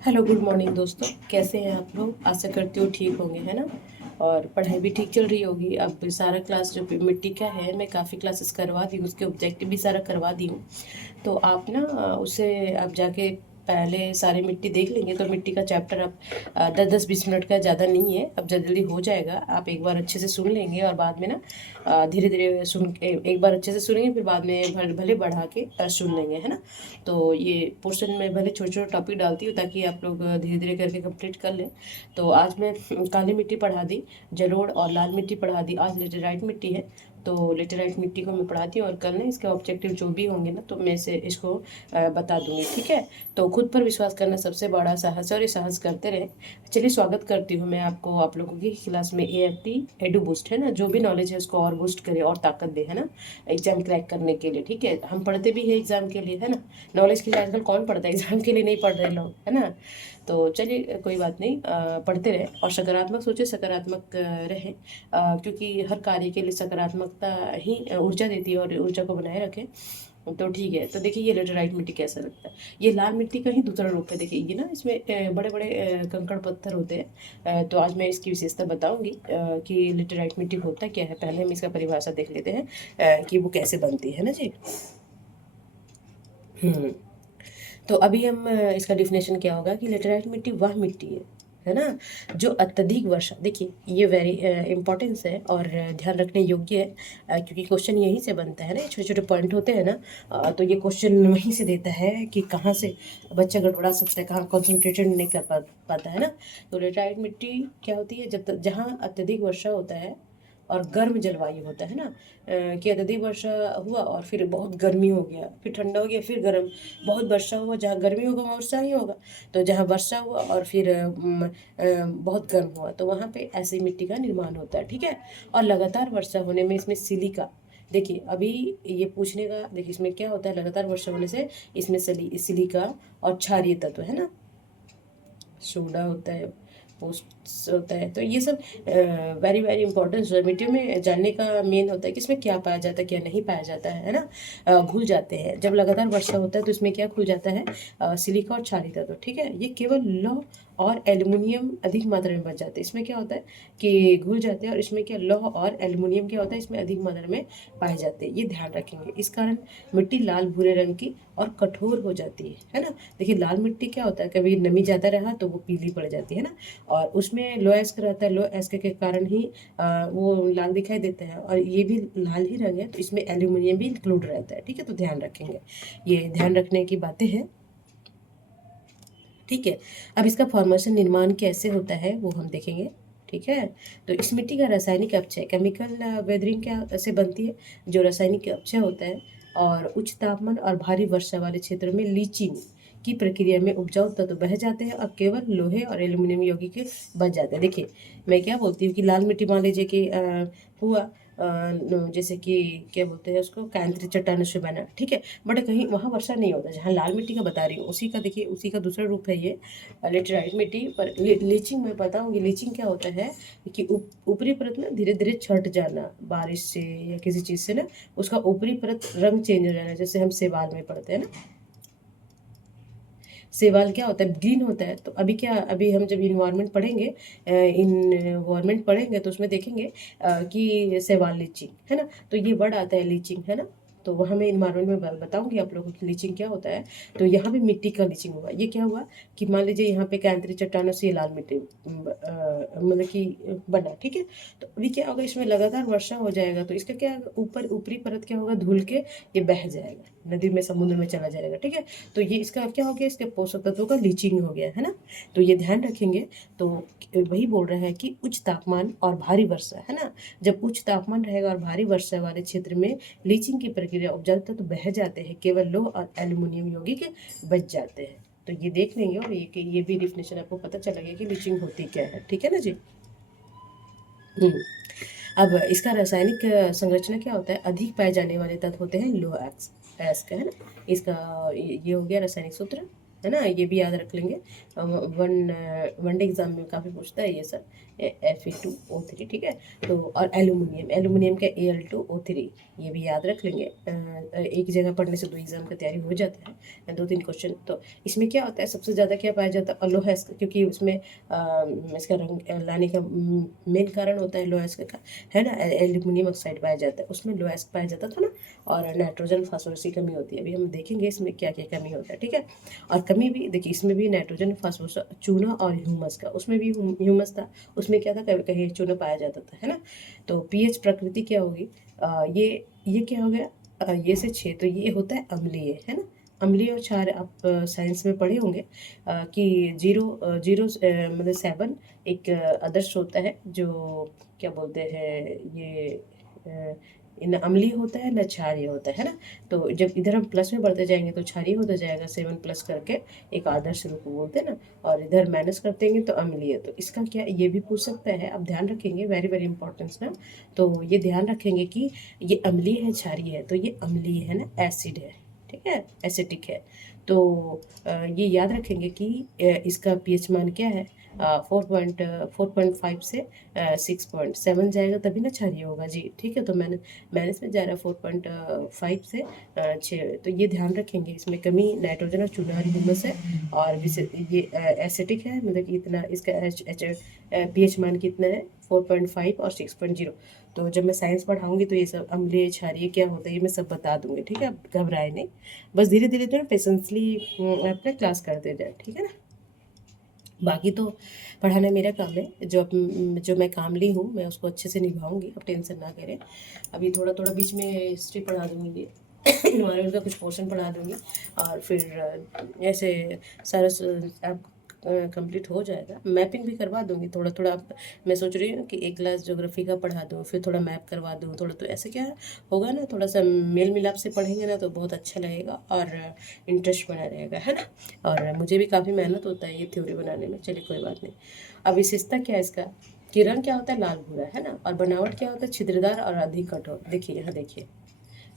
Hello good morning दोस्तों, कैसे हैं आप लोग। आशा करती हूँ ठीक होंगे, है ना। और पढ़ाई भी ठीक चल रही होगी। अब सारा क्लास जो मिट्टी का है, मैं काफ़ी क्लासेस करवा दी हूँ, उसके ऑब्जेक्टिव भी सारा करवा दी हूँ। तो आप ना उसे आप जाके पहले सारी मिट्टी देख लेंगे तो मिट्टी का चैप्टर अब 10-10 20 मिनट का ज़्यादा नहीं है, अब जल्दी जल्दी हो जाएगा। आप एक बार अच्छे से सुन लेंगे और बाद में ना धीरे धीरे एक बार अच्छे से सुनेंगे, फिर बाद में भले बढ़ा के सुन लेंगे, है ना। तो ये पोर्शन में भले छोटे छोटे टॉपिक डालती हूँ ताकि आप लोग धीरे धीरे करके कंप्लीट कर लें। तो आज मैं काली मिट्टी पढ़ा दी, जलोढ़ और लाल मिट्टी पढ़ा दी। आज लेटेराइट मिट्टी है, तो लेटेराइट मिट्टी को मैं पढ़ाती हूँ और कल ना इसके ऑब्जेक्टिव जो भी होंगे ना तो मैं से इसको बता दूंगी, ठीक है। तो खुद पर विश्वास करना सबसे बड़ा साहस है और ये साहस करते रहे। चलिए स्वागत करती हूँ मैं आपको आप लोगों की क्लास में। AFT एडू बूस्ट है ना, जो भी नॉलेज है उसको और बूस्ट करे और ताकत दे, है ना, एग्जाम क्रैक करने के लिए। ठीक है, हम पढ़ते भी है एग्जाम के लिए, है ना। नॉलेज के लिए आजकल कौन पढ़ता है, एग्जाम के लिए नहीं पढ़ रहे लोग, है ना। तो चलिए कोई बात नहीं, पढ़ते रहे और सकारात्मक सोचे, सकारात्मक रहे, क्योंकि हर कार्य के लिए सकारात्मकता ही ऊर्जा देती है और ऊर्जा को बनाए रखें। तो ठीक है, तो देखिए ये लेटेराइट मिट्टी कैसा लगता है। ये लाल मिट्टी का ही दूसरा रूप है। देखिए ये ना, इसमें बड़े बड़े कंकड़ पत्थर होते हैं। तो आज मैं इसकी विशेषता बताऊंगी कि लेटेराइट मिट्टी होता क्या है। पहले हम इसका परिभाषा देख लेते हैं कि वो कैसे बनती है ना जी। हम्म तो अभी हम इसका डिफिनेशन क्या होगा कि लेटेराइट मिट्टी वह मिट्टी है ना, जो अत्यधिक वर्षा, देखिए ये वेरी इंपॉर्टेंस है और ध्यान रखने योग्य है, क्योंकि क्वेश्चन यहीं से बनता है ना। ये छोटे छोटे पॉइंट होते हैं ना, तो ये क्वेश्चन वहीं से देता है कि कहाँ से बच्चा गड़बड़ा सकता है, कहाँ कॉन्सेंट्रेटेड नहीं कर पाता है ना। तो लेटेराइट मिट्टी क्या होती है, जब तक जहाँ अत्यधिक वर्षा होता है और गर्म जलवायु होता है ना, कि अत्यधिक वर्षा हुआ और फिर बहुत गर्मी हो गया, फिर ठंडा हो गया, फिर गर्म। बहुत वर्षा हुआ, जहाँ गर्मी होगा वहाँ वर्षा ही होगा। तो जहाँ वर्षा हुआ और फिर बहुत गर्म हुआ, तो वहाँ पे ऐसी मिट्टी का निर्माण होता है, ठीक है। और लगातार वर्षा होने में इसमें सिलिका, देखिए अभी ये पूछने का, देखिए इसमें क्या होता है, लगातार वर्षा होने से इसमें सिलिका और क्षारीय तत्व है ना, सोडा होता है, पोस्ट होता है। तो ये सब वेरी वेरी इंपॉर्टेंट ज्योमेट्री में जानने का मेन होता है कि इसमें क्या पाया जाता है, क्या नहीं पाया जाता है ना। घुल जाते हैं जब लगातार वर्षा होता है, तो इसमें क्या घुल जाता है, सिलिका और क्षारीय तत्व, ठीक है। ये केवल लौह और एल्युमिनियम अधिक मात्रा में बच जाते हैं। इसमें क्या होता है कि घुल जाते हैं, और इसमें क्या लौह और एल्युमिनियम क्या होता है, इसमें अधिक मात्रा में पाए जाते हैं। ये ध्यान रखेंगे। इस कारण मिट्टी लाल भूरे रंग की और कठोर हो जाती है ना। देखिए लाल मिट्टी क्या होता है, कभी नमी ज़्यादा रहा तो वो पीली पड़ जाती है ना, और उसमें लो एस्क रहता है, लो एस्क के कारण ही वो लाल दिखाई देता है। और ये भी लाल ही रंग है, तो इसमें एल्यूमिनियम भी इंक्लूड रहता है, ठीक है। तो ध्यान रखेंगे, ये ध्यान रखने की बातें हैं, ठीक है। अब इसका फॉर्मेशन निर्माण कैसे होता है वो हम देखेंगे, ठीक है। तो इस मिट्टी का रासायनिक अपचय, केमिकल वेदरिंग क्या से बनती है, जो रासायनिक अपचय होता है और उच्च तापमान और भारी वर्षा वाले क्षेत्रों में लीचिंग की प्रक्रिया में उपजाऊ तत्व बह जाते हैं और केवल लोहे और एल्यूमिनियम यौगिक के बच जाते हैं। देखिए मैं क्या बोलती हूँ कि लाल मिट्टी मान लीजिए कि हुआ जैसे कि क्या बोलते हैं उसको, कांतरी चट्टानों से बना, ठीक है। बट कहीं वहाँ वर्षा नहीं होता, जहाँ लाल मिट्टी का बता रही हूँ उसी का, देखिए उसी का दूसरा रूप है ये लेटेराइट मिट्टी। पर लीचिंग मैं बताऊँगी, लीचिंग क्या होता है कि ऊपरी परत ना धीरे धीरे छट जाना बारिश से या किसी चीज़ से ना, उसका ऊपरी परत रंग चेंज हो जाना, जैसे हम सेवाल में पढ़ते हैं ना। सेवाल क्या होता है, ग्रीन होता है। तो अभी क्या, अभी हम जब इन्वायरमेंट पढ़ेंगे, इन्वायरमेंट पढ़ेंगे तो उसमें देखेंगे कि सेवाल लीचिंग है ना। तो ये वर्ड आता है लीचिंग, है ना। तो वहाँ मैं इन्वायरमेंट में बताऊंगी आप लोगों की लीचिंग क्या होता है। तो यहाँ भी मिट्टी का लीचिंग हुआ, ये क्या हुआ कि मान लीजिए यहाँ पे कैंतरी चट्टानों से ये लाल मिट्टी मतलब कि बना, ठीक है। तो अभी क्या होगा, इसमें लगातार वर्षा हो जाएगा तो इसका क्या, ऊपर ऊपरी परत क्या होगा, धुल के ये बह जाएगा, नदी में समुद्र में चला जाएगा, ठीक है। तो ये इसका क्या हो गया, इसके पोषक तत्वों का लीचिंग हो गया, है ना। तो ये ध्यान रखेंगे। तो वही बोल रहा है कि उच्च तापमान और भारी वर्षा, है ना, जब उच्च तापमान रहेगा और भारी वर्षा वाले क्षेत्र में लीचिंग की प्रक्रिया उपजाऊ तत्व बह जाते हैं, केवल लोह और एल्यूमिनियम यौगिक बच जाते हैं। तो ये देख लेंगे और ये भी डिफिनेशन आपको पता चला गया कि लीचिंग होती क्या है, ठीक है ना जी। हम्म अब इसका रासायनिक संरचना क्या होता है, अधिक पाए जाने वाले तत्व होते हैं लो एक्स एस का, है ना। इसका ये हो गया रासायनिक सूत्र। है ना, ये भी याद रख लेंगे। वनडे एग्जाम में काफ़ी पूछता है ये सब। Fe2O3, ठीक है। तो और एल्यूमिनियम, एल्यूमिनियम का Al2O3, ये भी याद रख लेंगे। एक जगह पढ़ने से 2 एग्जाम की तैयारी हो जाता है, 2-3 क्वेश्चन। तो इसमें क्या होता है, सबसे ज़्यादा क्या पाया जाता है, लोहा, क्योंकि उसमें इसका रंग लाने का मेन कारण होता है लोहा का, है ना। एल्यूमिनियम ऑक्साइड पाया जाता है, उसमें लोहा पाया जाता था ना। और नाइट्रोजन फास्फोरस की कमी होती है, अभी हम देखेंगे इसमें क्या क्या कमी होता है, ठीक है। और कमी भी देखिए, इसमें भी नाइट्रोजन फास्फोरस, चूना और ह्यूमस का, उसमें भी ह्यूमस था, उसमें क्या था, कहीं कहीं चूना पाया जाता था, है ना। तो पीएच प्रकृति क्या होगी, ये क्या हो गया, ये से 6, तो ये होता है अम्लीय, है ना। अम्लीय और क्षार आप साइंस में पढ़े होंगे कि जीरो मतलब 7 एक आदर्श होता है, जो क्या बोलते हैं ये, न अम्लीय होता है न क्षारीय होता है ना। तो जब इधर हम प्लस में बढ़ते जाएंगे तो क्षारीय होता जाएगा, 7 प्लस करके एक आदर्श रूप बोलते हैं ना। और इधर माइनस करते हैं तो अम्लीय। तो इसका क्या, ये भी पूछ सकता है, आप ध्यान रखेंगे, वेरी वेरी इंपॉर्टेंस ना। तो ये ध्यान रखेंगे कि ये अम्लीय है क्षारीय है, तो ये अम्लीय है ना, एसिड है, ठीक है, एसिटिक है। तो ये याद रखेंगे कि इसका पीएच मान क्या है, 4.5 से 6.7 जाएगा तभी ना क्षारीय होगा जी, ठीक है। तो मैंने इसमें जा रहा है 4.5 से 6, तो ये ध्यान रखेंगे। इसमें कमी नाइट्रोजन और चूना और ह्यूमस है, और ये एसिटिक है, मतलब कि इतना इसका पीएच मान कितना है, 4.5 और 6.0। तो जब मैं साइंस पढ़ाऊंगी तो ये सब अम्लीय क्षारीय क्या होता है ये मैं सब बता दूंगी, ठीक है। आप घबराए नहीं, बस धीरे धीरे जो है पेशेंसली अपना क्लास करते जाए, ठीक है ना। बाकी तो पढ़ाना मेरा काम है, जो मैं काम ली हूँ मैं उसको अच्छे से निभाऊंगी, आप टेंशन ना करें। अभी थोड़ा थोड़ा बीच में हिस्ट्री पढ़ा दूंगी, इन्वायरमेंट का कुछ पोर्शन पढ़ा दूंगी, और फिर ऐसे सारा आप कंप्लीट हो जाएगा। मैपिंग भी करवा दूंगी थोड़ा थोड़ा। मैं सोच रही हूँ कि एक क्लास ज्योग्राफी का पढ़ा दूँ, फिर थोड़ा मैप करवा दूँ थोड़ा, तो ऐसे क्या होगा ना, थोड़ा सा मेल मिलाप से पढ़ेंगे ना तो बहुत अच्छा लगेगा और इंटरेस्ट बना रहेगा, है ना। और मुझे भी काफ़ी मेहनत होता है ये थ्योरी बनाने में, चलिए कोई बात नहीं। अब विशेषता क्या है इसका, किरण क्या होता है, लाल भूरा, है ना। और बनावट क्या होता है, छिद्रदार और अधिक कठोर। देखिए यहाँ देखिए,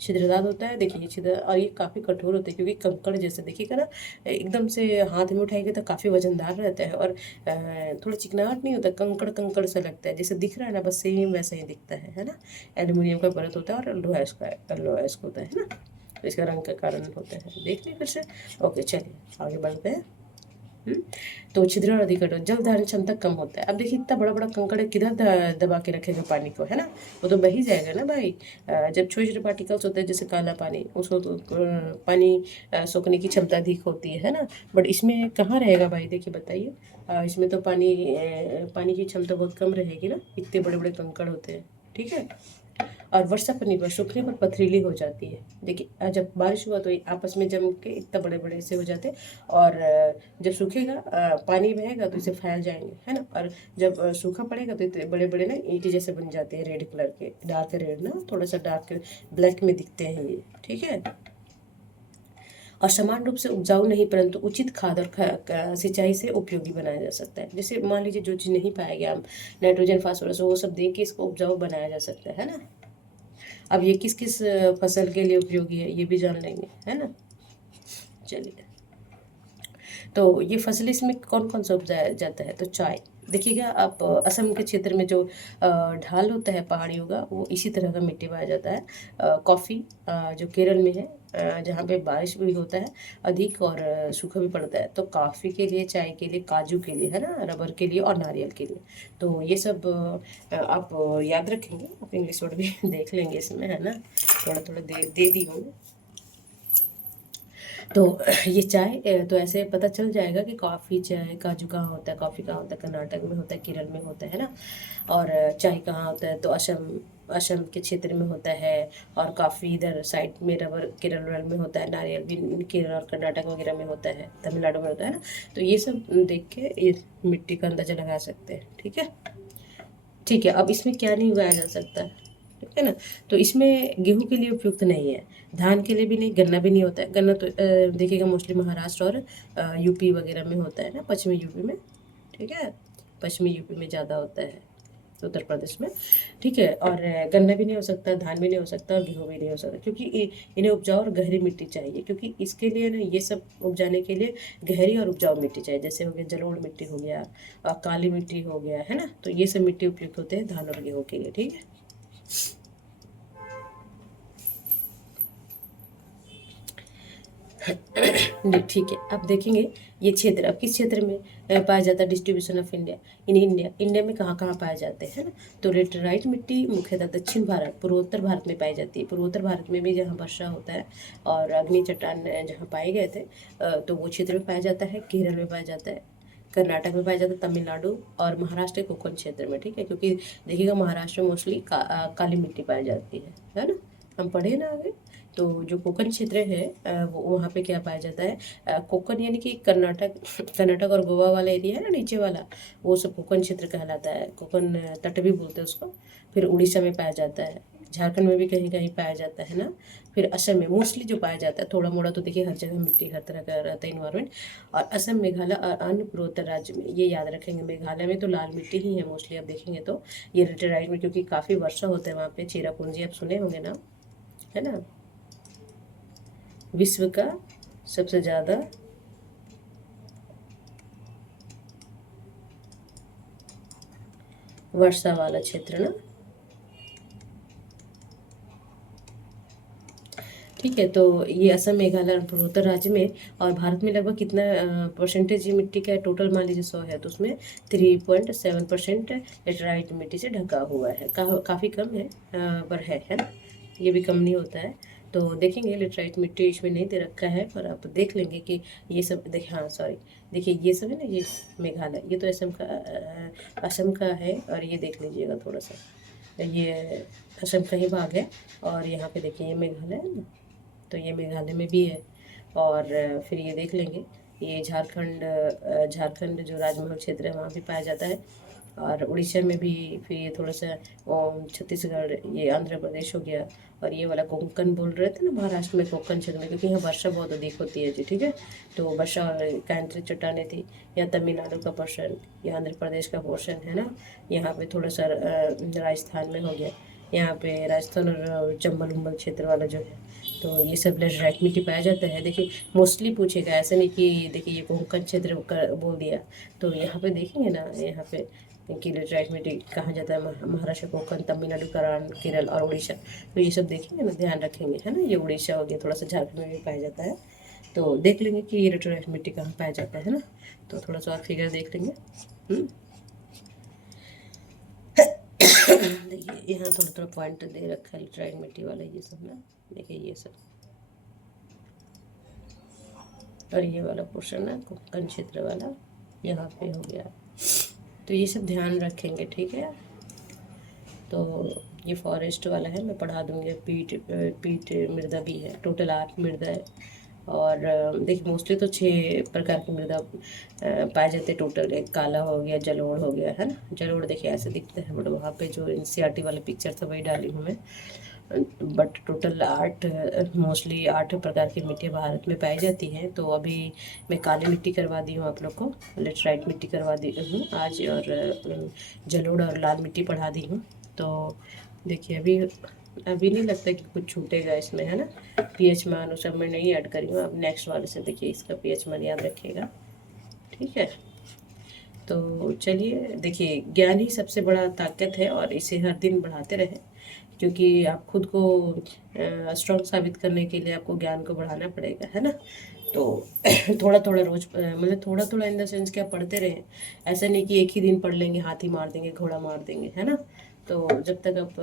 छिद्रदार होता है, देखिए छिद्र, और ये काफ़ी कठोर होते हैं क्योंकि कंकड़ जैसे, देखिएगा ना, एकदम से हाथ में उठाएंगे तो काफ़ी वजनदार रहता है। और थोड़ा चिकनाहट नहीं होता, कंकड़ कंकड़ सा लगता है, जैसे दिख रहा है ना, बस सेम वैसा ही दिखता है ना। एल्यूमिनियम का परत होता है और लोहा होता है ना। तो इसका रंग का कारण होता है, देख लिया फिर से। ओके चलिए आगे बढ़ते हैं। तो छिद्र और अधिक कठोर, जल धारण क्षमता कम होता है। अब देखिए इतना बड़ा बड़ा कंकड़ है, किधर दबा के रखेगा पानी को, है ना। वो तो बह ही जाएगा ना भाई। जब छोटे छोटे पार्टिकल्स होते हैं जैसे काला पानी, उसको तो पानी सोखने की क्षमता अधिक होती है ना। बट इसमें कहाँ रहेगा भाई, देखिए बताइए। इसमें तो पानी की क्षमता बहुत कम रहेगी ना, इतने बड़े बड़े कंकड़ होते हैं, ठीक है। और वर्षा पर निर्भर, सूखने पर पथरीली हो जाती है। देखिए जब बारिश हुआ तो ये आपस में जम के इतना बड़े बड़े से हो जाते हैं, और जब सूखेगा पानी बहेगा तो इसे फैल जाएंगे, है ना। और जब सूखा पड़ेगा तो इतने बड़े बड़े ना ईंटे जैसे बन जाते हैं, रेड कलर के, डार्क रेड ना, थोड़ा सा डार्क ब्लैक में दिखते हैं ये, ठीक है। और समान रूप से उपजाऊ नहीं, परंतु उचित खाद और सिंचाई से उपयोगी बनाया जा सकता है। जैसे मान लीजिए जो चीज़ नहीं पाया गया, हम नाइट्रोजन फास्फोरस वो सब दे के इसको उपजाऊ बनाया जा सकता है ना। अब ये किस किस फसल के लिए उपयोगी है ये भी जान लेंगे, है ना। चलिए, तो ये फसल इसमें कौन कौन सा उपजाया जाता है, तो चाय। देखिएगा आप असम के क्षेत्र में जो ढाल होता है पहाड़ियों का, वो इसी तरह का मिट्टी पाया जाता है। कॉफ़ी जो केरल में है, जहाँ पे बारिश भी होता है अधिक और सूखा भी पड़ता है, तो कॉफ़ी के लिए, चाय के लिए, काजू के लिए, है ना, रबर के लिए और नारियल के लिए। तो ये सब आप याद रखेंगे, आप इंग्लिश वर्ड भी देख लेंगे इसमें, है ना। थोड़ा थोड़ा दे दी हूँ। तो ये चाय तो ऐसे पता चल जाएगा कि कॉफ़ी, चाय, काजू कहाँ होता है, कॉफ़ी कहाँ होता है, कर्नाटक में होता है, केरल में होता है ना। और चाय कहाँ होता है, तो असम, असम के क्षेत्र में होता है। और काफ़ी इधर साइड में रबर केरल वेरल में होता है, नारियल भी केरल और कर्नाटक वगैरह में होता है, तमिलनाडु में होता है ना। तो ये सब देख के ये मिट्टी का अंदाजा लगा सकते हैं, ठीक है। ठीक है, अब इसमें क्या नहीं उगाया जा सकता, ठीक है ना। तो इसमें गेहूं के लिए उपयुक्त नहीं है, धान के लिए भी नहीं, गन्ना भी नहीं होता है। गन्ना तो देखिएगा मोस्टली महाराष्ट्र और यूपी वगैरह में होता है ना, पश्चिमी यूपी में, ठीक है, पश्चिमी यूपी में ज़्यादा होता है। उत्तर प्रदेश में, ठीक है। और गन्ना भी नहीं हो सकता, धान भी नहीं हो सकता और गेहूँ भी नहीं हो सकता, क्योंकि इन्हें उपजाऊ और गहरी मिट्टी चाहिए, क्योंकि इसके लिए ना ये सब उपजाने के लिए गहरी और उपजाऊ मिट्टी चाहिए। जैसे हो गया जलोढ़ मिट्टी हो गया और काली मिट्टी हो गया, है ना। तो ये सब मिट्टी उपयुक्त होते हैं धान और गेहूँ के लिए, ठीक है। ठीक है, अब देखेंगे ये क्षेत्र अब किस क्षेत्र में पाया जाता है, distribution of India in India. India में कहाँ कहाँ पाए जाते हैं ना। तो लेटराइट मिट्टी मुख्यतः दक्षिण भारत, पूर्वोत्तर भारत में पाई जाती है। पूर्वोत्तर भारत में भी जहाँ वर्षा होता है और अग्नि चट्टान जहाँ पाए गए थे, तो वो क्षेत्र में पाया जाता है। केरल में पाया जाता है, कर्नाटक में पाया जाता है, तमिलनाडु और महाराष्ट्र के कोकण क्षेत्र में, ठीक है। क्योंकि देखिएगा महाराष्ट्र में मोस्टली काली मिट्टी पाई जाती है ना। हम पढ़े ना आगे। तो जो कोकण क्षेत्र है वो वहाँ पे क्या पाया जाता है, कोकण यानी कि कर्नाटक कर्नाटक और गोवा वाला एरिया है ना नीचे वाला, वो सब कोकण क्षेत्र कहलाता है। कोकण तट भी बोलते हैं उसको। फिर उड़ीसा में पाया जाता है, झारखंड में भी कहीं कहीं पाया जाता है ना। फिर असम में मोस्टली जो पाया जाता है, थोड़ा मोड़ा तो देखिए हर जगह मिट्टी हर तरह का रहता है इन्वायरमेंट। और असम, मेघालय और अन्य पूर्वोत्तर राज्य में, ये याद रखेंगे। मेघालय में तो लाल मिट्टी ही है मोस्टली, आप देखेंगे तो ये लेटेराइट में, क्योंकि काफ़ी वर्षा होता है वहाँ पे। चेरापूंजी आप सुने होंगे ना, है ना। विश्व का सबसे ज़्यादा वर्षा वाला क्षेत्र ना, ठीक है। तो ये असम, मेघालय और पूर्वोत्तर राज्य में। और भारत में लगभग कितना परसेंटेज ये मिट्टी का टोटल मान लीजिए 100 है, तो उसमें 3.7% लेटराइट मिट्टी से ढका हुआ है। काफ़ी कम है, पर है ना। ये भी कम नहीं होता है। तो देखेंगे लेटराइट मिट्टी इसमें नहीं दे रखा है, पर आप देख लेंगे कि ये सब देखिए, हाँ सॉरी, देखिए ये सब है ना, ये मेघालय, ये तो असम का है। और ये देख लीजिएगा थोड़ा सा, ये असम का ही भाग है। और यहाँ पे देखिए ये मेघालय है ना, तो ये मेघालय में भी है। और फिर ये देख लेंगे, ये झारखंड जो राजमहल क्षेत्र है वहाँ भी पाया जाता है। और उड़ीसा में भी। फिर ये थोड़ा सा छत्तीसगढ़, ये आंध्र प्रदेश हो गया। और ये वाला कोंकण बोल रहे थे ना, महाराष्ट्र में कोंकण क्षेत्र में, क्योंकि यहाँ वर्षा बहुत अधिक होती है जी, ठीक है। तो वर्षा और कैंट्री चट्टानें थी। यहाँ तमिलनाडु का पोर्शन, ये आंध्र प्रदेश का पोर्शन है ना। यहाँ पे थोड़ा सा राजस्थान में हो गया। यहाँ पे राजस्थान और चंबल उम्बल क्षेत्र वाला जो है, तो ये सब लेटराइट मिट्टी पाया जाता है। देखिए मोस्टली पूछेगा, ऐसा नहीं कि देखिए ये कोंकण क्षेत्र बोल दिया। तो यहाँ पे देखेंगे ना, यहाँ पे कि लेटराइट मिट्टी कहाँ जाता है, महाराष्ट्र, कोंकण, तमिलनाडु, केरल और उड़ीसा। तो ये सब देखेंगे ना, ध्यान रखेंगे, है ना। ये उड़ीसा हो गया, थोड़ा सा झारखंड में भी पाया जाता है। तो देख लेंगे कि ये लेटराइट मिट्टी कहाँ पाया जाता है ना। तो थोड़ा सा और फिगर देख लेंगे। देखिए यहाँ थोड़ा थोड़ा पॉइंट दे रखा है लेटराइट मिट्टी वाला, ये सब ना, देखिए ये सब। और ये वाला पोर्शन है कोंकण क्षेत्र वाला, यहाँ पे हो गया। तो ये सब ध्यान रखेंगे, ठीक है। तो ये फॉरेस्ट वाला है, मैं पढ़ा दूँगी। पीट मृदा भी है, टोटल 8 मृदा है। और देखिए मोस्टली तो 6 प्रकार की मृदा पाए जाते हैं टोटल। एक काला हो गया, जलोढ़ हो गया, है ना। जलोढ़ देखिए ऐसे दिखते हैं, बट वहाँ पे जो NCERT वाले पिक्चर था वही डाली हूँ मैं। बट टोटल 8, मोस्टली 8 प्रकार की मिट्टी भारत में पाई जाती हैं। तो अभी मैं काली मिट्टी करवा दी हूँ आप लोग को, लेटराइट मिट्टी करवा दी हूँ आज, और जलोढ़ और लाल मिट्टी पढ़ा दी हूँ। तो देखिए अभी नहीं लगता कि कुछ छूटेगा इसमें, है ना। pH मान वो सब मैं नहीं ऐड करी हूँ। अब नेक्स्ट वाले से देखिए इसका pH मान याद रखिएगा, ठीक है। तो चलिए, देखिए ज्ञान ही सबसे बड़ा ताकत है, और इसे हर दिन बढ़ाते रहें, क्योंकि आप खुद को स्ट्रॉन्ग साबित करने के लिए आपको ज्ञान को बढ़ाना पड़ेगा, है ना। तो थोड़ा थोड़ा रोज, मतलब थोड़ा थोड़ा इन द सेंस कि आप पढ़ते रहें। ऐसा नहीं कि एक ही दिन पढ़ लेंगे, हाथी मार देंगे, घोड़ा मार देंगे, है ना। तो जब तक आप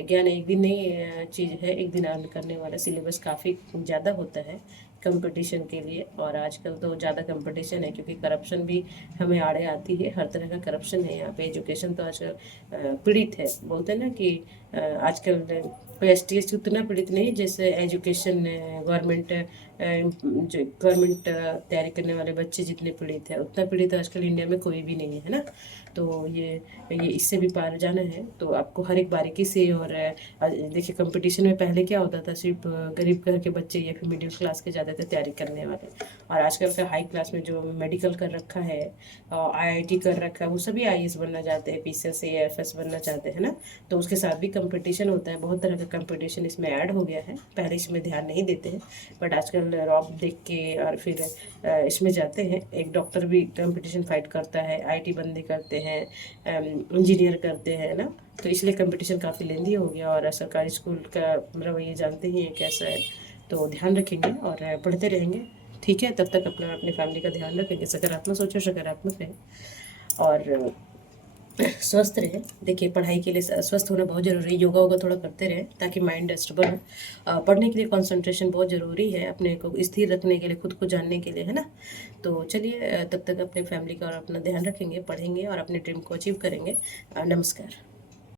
ज्ञान एक दिन नहीं चीज़ है, एक दिन अर्न करने वाला। सिलेबस काफ़ी ज़्यादा होता है कंपटीशन के लिए, और आजकल तो ज़्यादा कंपटीशन है, क्योंकि करप्शन भी हमें आड़े आती है। हर तरह का करप्शन है यहाँ पे। एजुकेशन तो आजकल पीड़ित है, बोलते हैं ना कि आजकल कोई एसटीएस उतना पीड़ित नहीं जैसे एजुकेशन गवर्नमेंट जो गवर्नमेंट तैयारी करने वाले बच्चे जितने पीड़ित है, उतना पीड़ित आजकल इंडिया में कोई भी नहीं है ना। तो ये इससे भी पार जाना है तो आपको हर एक बारीकी से, और देखिए कंपटीशन में पहले क्या होता था, सिर्फ गरीब घर के बच्चे या फिर मिडिल क्लास के ज़्यादा थे तैयारी करने वाले, और आजकल का हाई क्लास में जो मेडिकल कर रखा है, आईआईटी कर रखा है, वो सभी आईएएस बनना चाहते हैं, पीसीएस एएफएस बनना चाहते हैं ना। तो उसके साथ भी कंपटीशन होता है, बहुत तरह का कंपटीशन इसमें ऐड हो गया है, पहले इसमें ध्यान नहीं देते हैं बट आजकल रॉब देख के और फिर इसमें जाते हैं। एक डॉक्टर भी कंपटीशन फाइट करता है, आईटी बंदे करते हैं, इंजीनियर करते हैं ना। तो इसलिए कंपटीशन काफ़ी लेंदी हो गया, और सरकारी स्कूल का रवैया जानते ही हैं कैसा है। तो ध्यान रखेंगे और पढ़ते रहेंगे, ठीक है। तब तक अपना अपनी फैमिली का ध्यान रखेंगे, सकारात्मक सोचो, सकारात्मक रहें और स्वस्थ रहे। देखिए पढ़ाई के लिए स्वस्थ होना बहुत ज़रूरी है, योगा वोगा थोड़ा करते रहे ताकि माइंड स्टेबल हो। पढ़ने के लिए कंसंट्रेशन बहुत ज़रूरी है, अपने को स्थिर रखने के लिए, खुद को जानने के लिए, है ना। तो चलिए तब तक अपने फैमिली का और अपना ध्यान रखेंगे, पढ़ेंगे और अपने ड्रीम को अचीव करेंगे। नमस्कार।